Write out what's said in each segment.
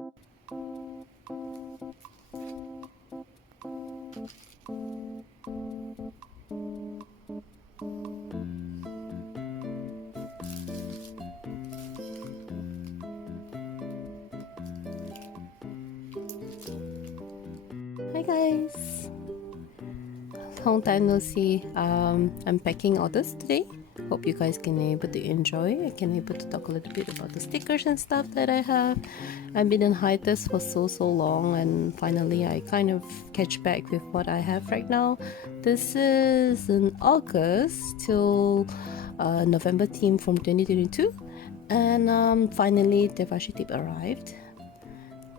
Hi guys, long time no see. I'm packing orders today. Hope you guys can able to enjoy. I can able to talk a little bit about the stickers and stuff that I have. I've been in hiatus for so long, and finally I kind of catch back with what I have right now. This is in August till November theme from 2022, and finally the washi tape arrived.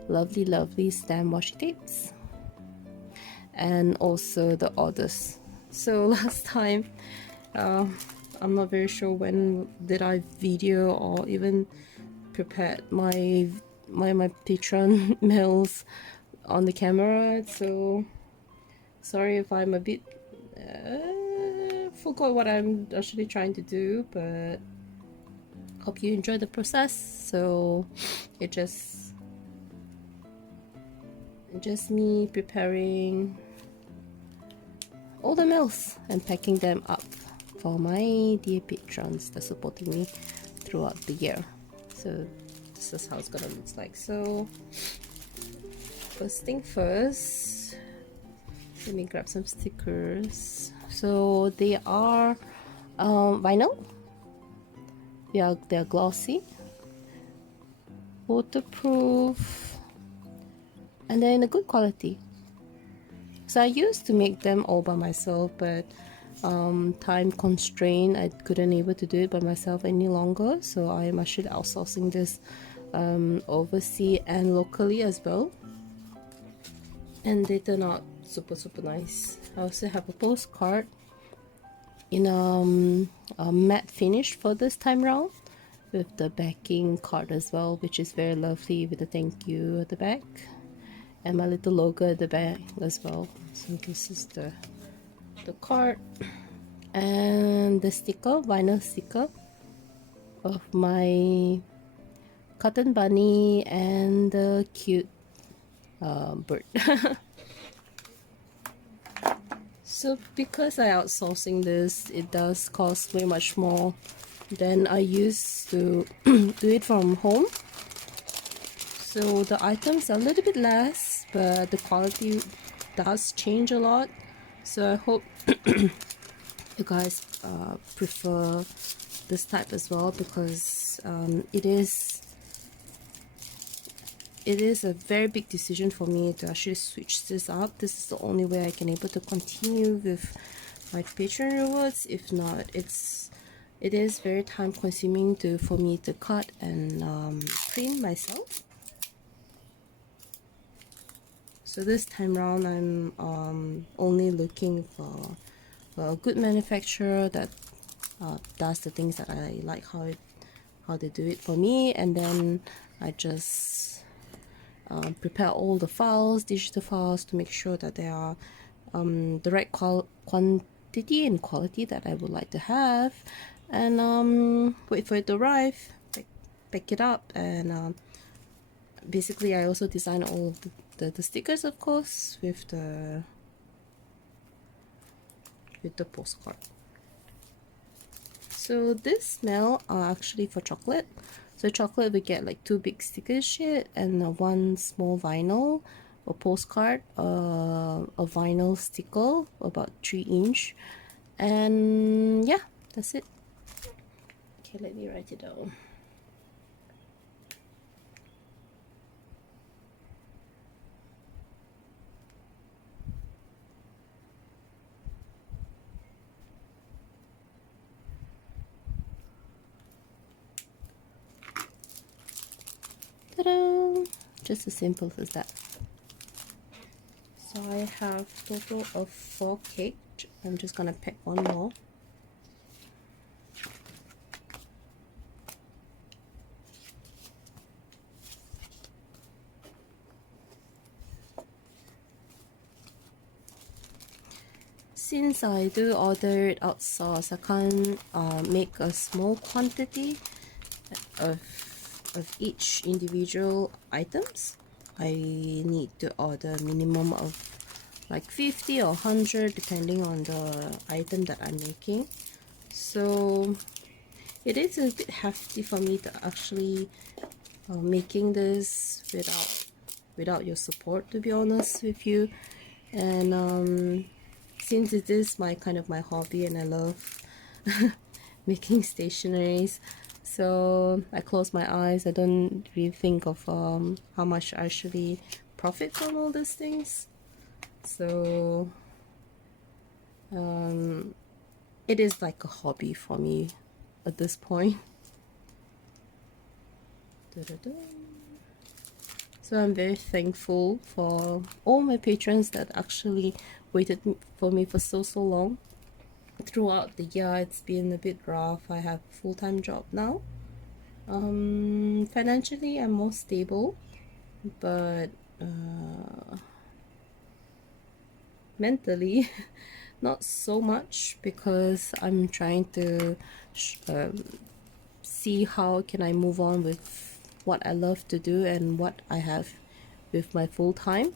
Lovely stamp washi tapes. And also the orders. So last time, I'm not very sure when did I video or even prepared my Patreon mails on the camera. So sorry if I'm a bit forgot what I'm actually trying to do, but hope you enjoy the process. So it just me preparing all the mails and packing them up for my dear patrons that supporting me throughout the year. So this is how it's gonna look like. So first thing first, let me grab some stickers. So they are vinyl. They're glossy, waterproof, and they're in a good quality. So I used to make them all by myself, but time constraint, I couldn't able to do it by myself any longer. So I am actually outsourcing this overseas and locally as well. And they turn out super nice. I also have a postcard in a matte finish for this time round, with the backing card as well, which is very lovely with a thank you at the back and my little logo at the back as well. So this is the card and the sticker, vinyl sticker of my cotton bunny and the cute bird. So because I outsourcing this, it does cost way much more than I used to do it from home. So the items are a little bit less, but the quality does change a lot. So I hope you guys prefer this type as well, because it is a very big decision for me to actually switch this up. This is the only way I can able to continue with my Patreon rewards. If not, it is very time consuming for me to cut and print myself. So this time around, I'm only looking for a good manufacturer that does the things that I like, how they do it for me, and then I just prepare all the files, digital files, to make sure that they are the right quantity and quality that I would like to have, and wait for it to arrive, pick it up, and basically I also design all of the stickers, of course, with the postcard. So this mail are actually for chocolate. So chocolate, we get like 2 big sticker sheet and 1 small vinyl or postcard, a vinyl sticker about 3-inch, and yeah, that's it. Okay, let me write it down. Ta-da! Just as simple as that. So I have total of 4 cakes. I'm just gonna pack 1 more. Since I do order it outsourced, I can't make a small quantity of of each individual items, I need to order a minimum of like 50 or 100 depending on the item that I'm making. So it is a bit hefty for me to actually making this without your support, to be honest with you. And since it is my kind of my hobby and I love making stationaries, so I close my eyes. I don't really think of how much I actually profit from all these things. So it is like a hobby for me at this point. Da-da-da. So I'm very thankful for all my patrons that actually waited for me for so long. Throughout the year, it's been a bit rough. I have a full-time job now. Financially, I'm more stable, but mentally, not so much, because I'm trying to see how can I move on with what I love to do and what I have with my full-time.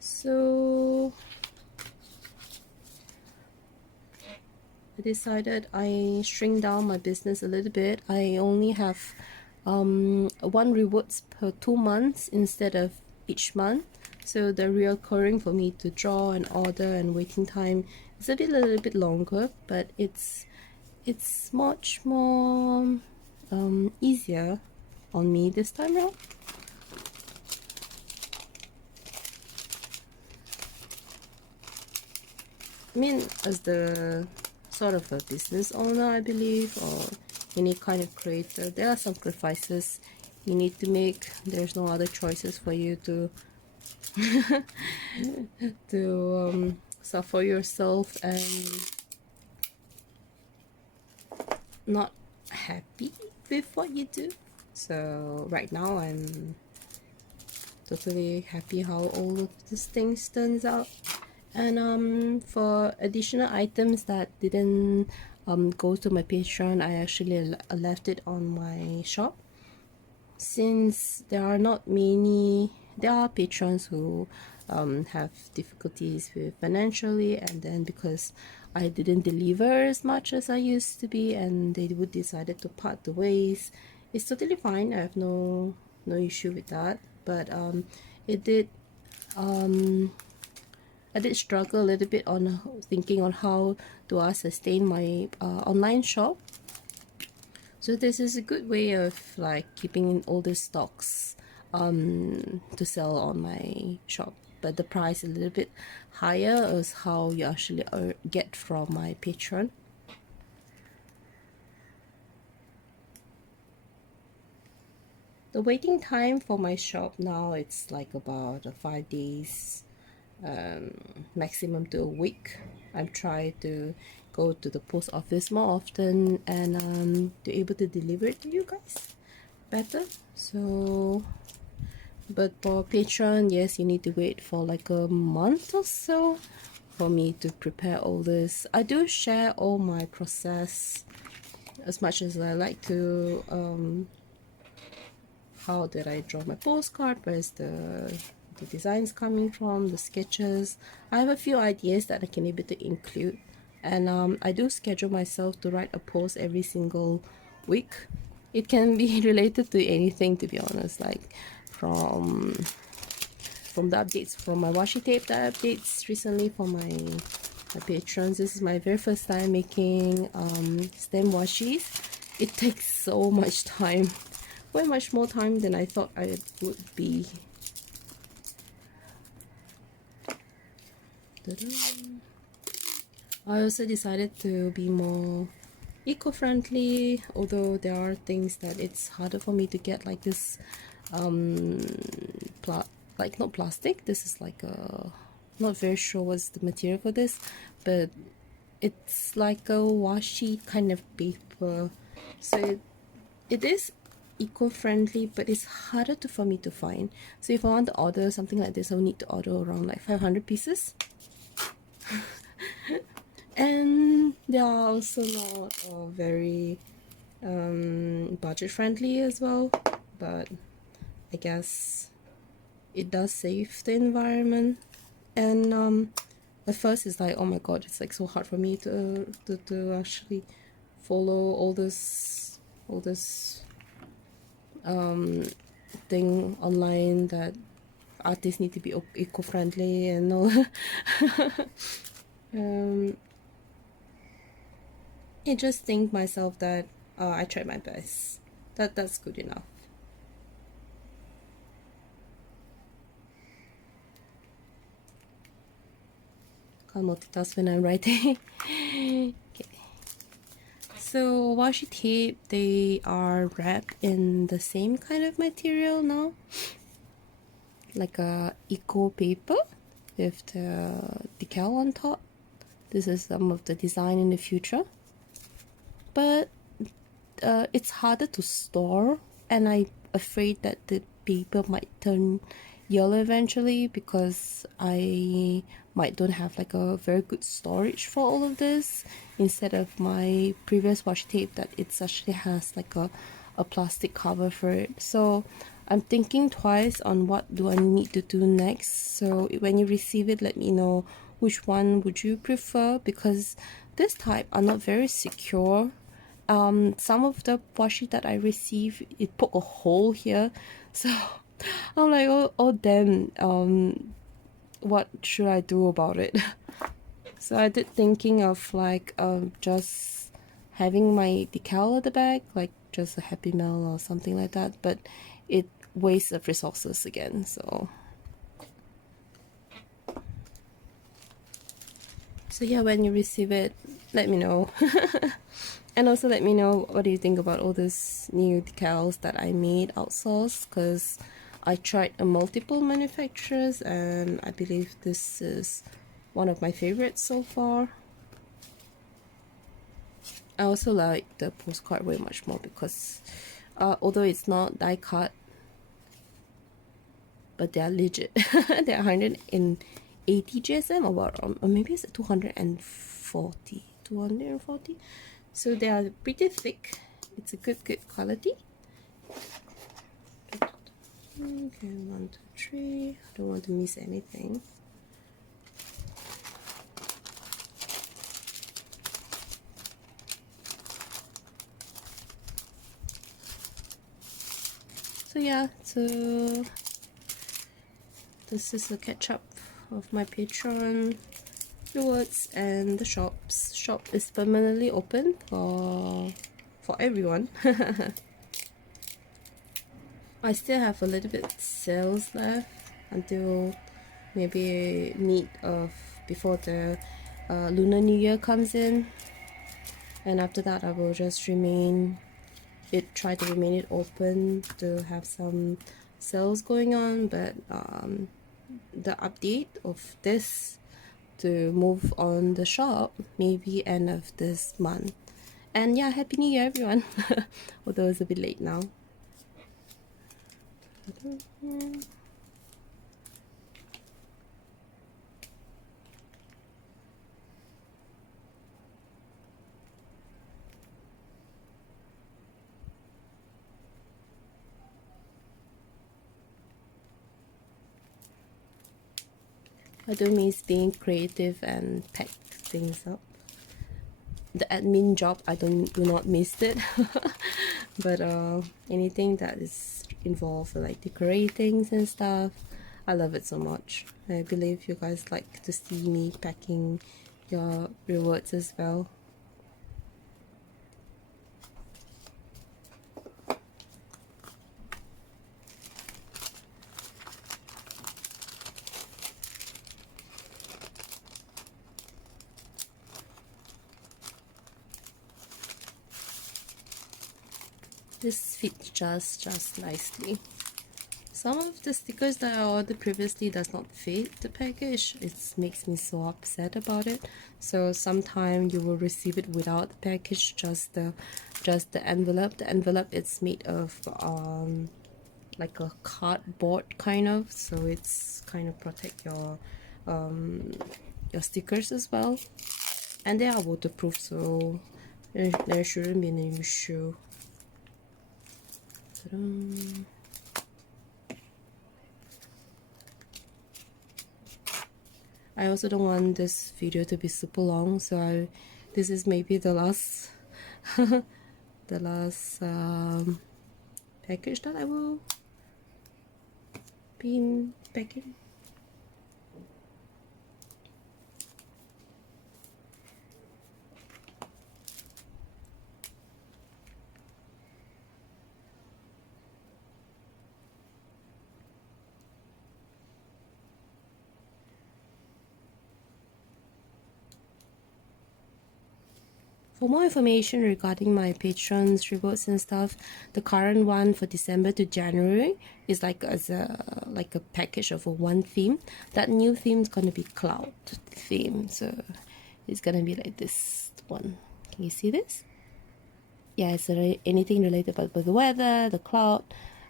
So I decided I shrink down my business a little bit. I only have one rewards per 2 months instead of each month. So the reoccurring for me to draw and order and waiting time is a little bit longer, but it's much more easier on me this time around. I mean, as the sort of a business owner, I believe, or any kind of creator, there are sacrifices you need to make. There's no other choices for you to suffer yourself and not happy with what you do. So right now I'm totally happy how all of these things turns out. And for additional items that didn't go to my Patreon, I actually left it on my shop. Since there are not many, there are patrons who have difficulties with financially, and then because I didn't deliver as much as I used to be, and they would decided to part the ways. It's totally fine. I have no issue with that. But it did I did struggle a little bit on thinking on how do I sustain my online shop. So this is a good way of like keeping all the stocks to sell on my shop, but the price a little bit higher is how you actually get from my Patreon. The waiting time for my shop now, it's like about 5 days, maximum to a week. I'm trying to go to the post office more often and to able to deliver it to you guys better. So but for Patreon, yes, you need to wait for like a month or so for me to prepare all this. I do share all my process as much as I like to. How did I draw my postcard, where's the designs coming from, the sketches. I have a few ideas that I can able to include, and I do schedule myself to write a post every single week. It can be related to anything, to be honest, like from the updates from my washi tape, the updates recently for my patrons. This is my very first time making stem washis. It takes so much time, way much more time than I thought I would be. I also decided to be more eco-friendly, although there are things that it's harder for me to get, like this like not plastic, this is like a, not very sure what's the material for this, but it's like a washi kind of paper, so it is eco-friendly, but it's harder for me to find. So if I want to order something like this, I'll need to order around like 500 pieces and they are also not very budget friendly as well, but I guess it does save the environment. And at first it's like, oh my god, it's like so hard for me to actually follow all this thing online that artists need to be eco-friendly and all. um I just think myself that I tried my best. That's good enough. Can't multitask when I'm writing. Okay. So washi tape, they are wrapped in the same kind of material now, like a eco paper with the decal on top. This is some of the design in the future, but it's harder to store, and I'm afraid that the paper might turn yellow eventually because I might don't have like a very good storage for all of this, instead of my previous washi tape that it actually has like a plastic cover for it. So I'm thinking twice on what do I need to do next. So when you receive it, let me know which one would you prefer, because this type are not very secure. Some of the washi that I received, it poked a hole here, so I'm like, oh damn, what should I do about it? So I did thinking of like just having my decal at the back, like just a Happy Meal or something like that, but it wastes of resources again. So yeah, when you receive it, let me know. And also let me know what do you think about all these new decals that I made outsourced, because I tried multiple manufacturers and I believe this is one of my favorites so far. I also like the postcard way much more because although it's not die cut, but they're legit. They're 180 GSM or maybe it's 240. 240. So they are pretty thick. It's a good quality. Okay, 1, 2, 3. I don't want to miss anything. So yeah, so this is a catch up of my Patreon rewards, and the shop is permanently open for everyone. I still have a little bit sales left until maybe mid of before the Lunar New Year comes in, and after that I will just try to remain it open to have some sales going on. But the update of this to move on the shop maybe end of this month. And yeah, Happy New Year everyone. Although it's a bit late now. I do miss being creative and pack things up. The admin job, I do not miss it. But anything that is involved like decorating and stuff, I love it so much. I believe you guys like to see me packing your rewards as well. This fits just nicely. Some of the stickers that I ordered previously does not fit the package. It makes me so upset about it. So sometimes you will receive it without the package, just the envelope. The envelope is made of like a cardboard kind of, so it's kind of protect your stickers as well. and they are waterproof, so there shouldn't be any issue. I also don't want this video to be super long, so this is maybe the last the last package that I will be packing. For more information regarding my patrons rewards and stuff, the current one for December to January is like a package of a one theme. That new theme is gonna be cloud theme, so it's gonna be like this one. Can you see this? Yeah, it's anything related about the weather, the cloud.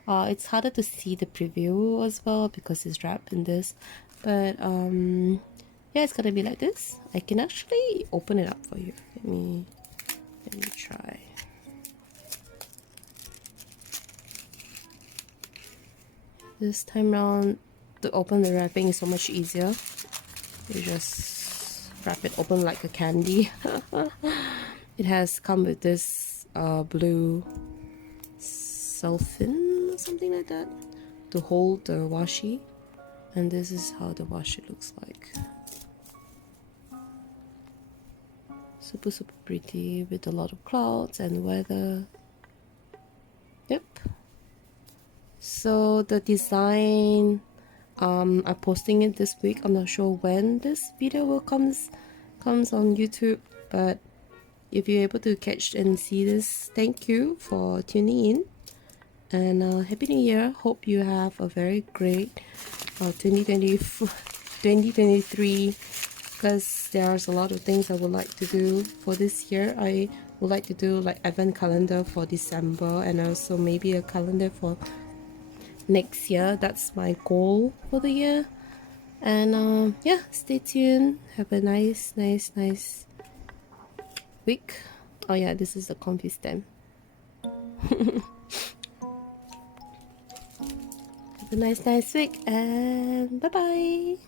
It's harder to see the preview as well because it's wrapped in this, but yeah, it's gonna be like this. I can actually open it up for you. Let me try. This time round, to open the wrapping is so much easier. You just wrap it open like a candy. It has come with this blue cellophane or something like that to hold the washi, and this is how the washi looks like. Super pretty with a lot of clouds and weather. Yep. So the design, I'm posting it this week. I'm not sure when this video will comes on YouTube, but if you're able to catch and see this, thank you for tuning in, and Happy New Year. Hope you have a very great 2023, because there's a lot of things I would like to do for this year. I would like to do like advent calendar for December, and also maybe a calendar for next year. That's my goal for the year. And yeah, stay tuned. Have a nice week. Oh yeah, this is the comfy stem. Have a nice week, and bye bye.